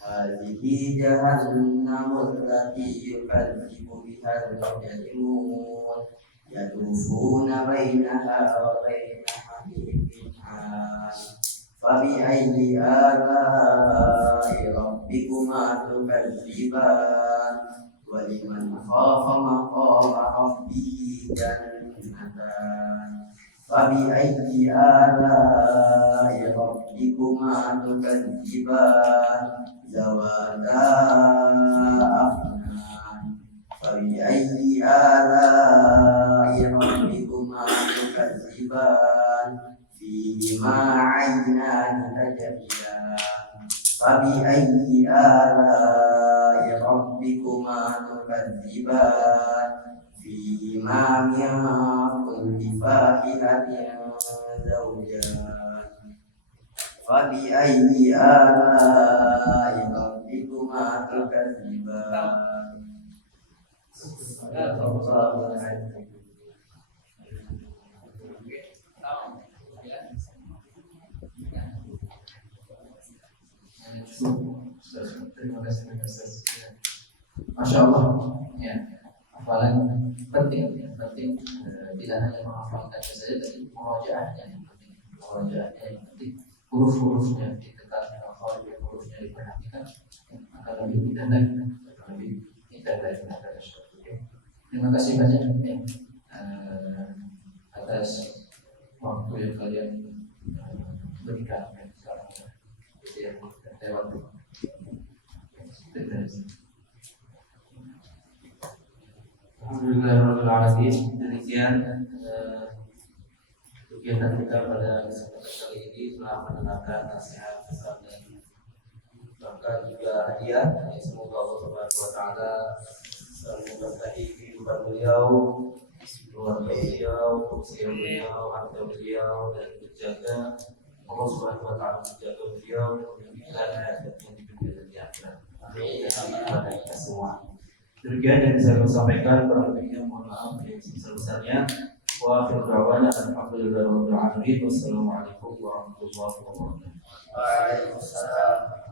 هذه جهنم التي يكذب بها المجرمون يطوفون بينها وبين حميم آن. فبأي آلاء ربكما تكذبان. ولمن خاف مقام ربه جنتان. فبأي آلاء ربكما تكذبان. ذواتا أفنان. فبأي آلاء ربكما تكذبان. فيهما عينان تجريان. فبأي آلاء ربكما تكذبان. فيهما من كل فاكهة زوجان. فبأي آلاء ربكما تكذبان Terima kasih Ustaz. Masya Allah, ya, hafalan penting, ya, penting. Tidak hanya menghafalkannya saja, tapi murojaahnya yang penting, murojaahnya yang penting, huruf-hurufnya ditekan, hurufnya diperhatikan, akan lebih mudah lagi, lebih mudah lagi. Terima kasih banyak ya, atas waktu yang kalian berikan sekarang. Ya, lewat. Alhamdulillahirrahmanirrahim. Demikian kegiatan kita pada kesempatan kali ini telah mendengarkan nasihat pesan dan bahkan juga hadiah. Semoga Allah Subhanahu wa taala selalu memberkahi kehidupan beliau, keluarga beliau, usia beliau, harta beliau, dan menjaga Allah Subhanahu wa taala menjaga beliau dan memberikan hajatnya di dunia dan di akhirat. Amin. Kepada kita semua. Demikian yang bisa saya sampaikan, kurang lebihnya mohon maaf yang sebesar-besarnya. Wa akhir da'wana alhamdulillahirabbil alamin. Wassalamualaikum warahmatullahi wabarakatuh. Waalaikumsalam.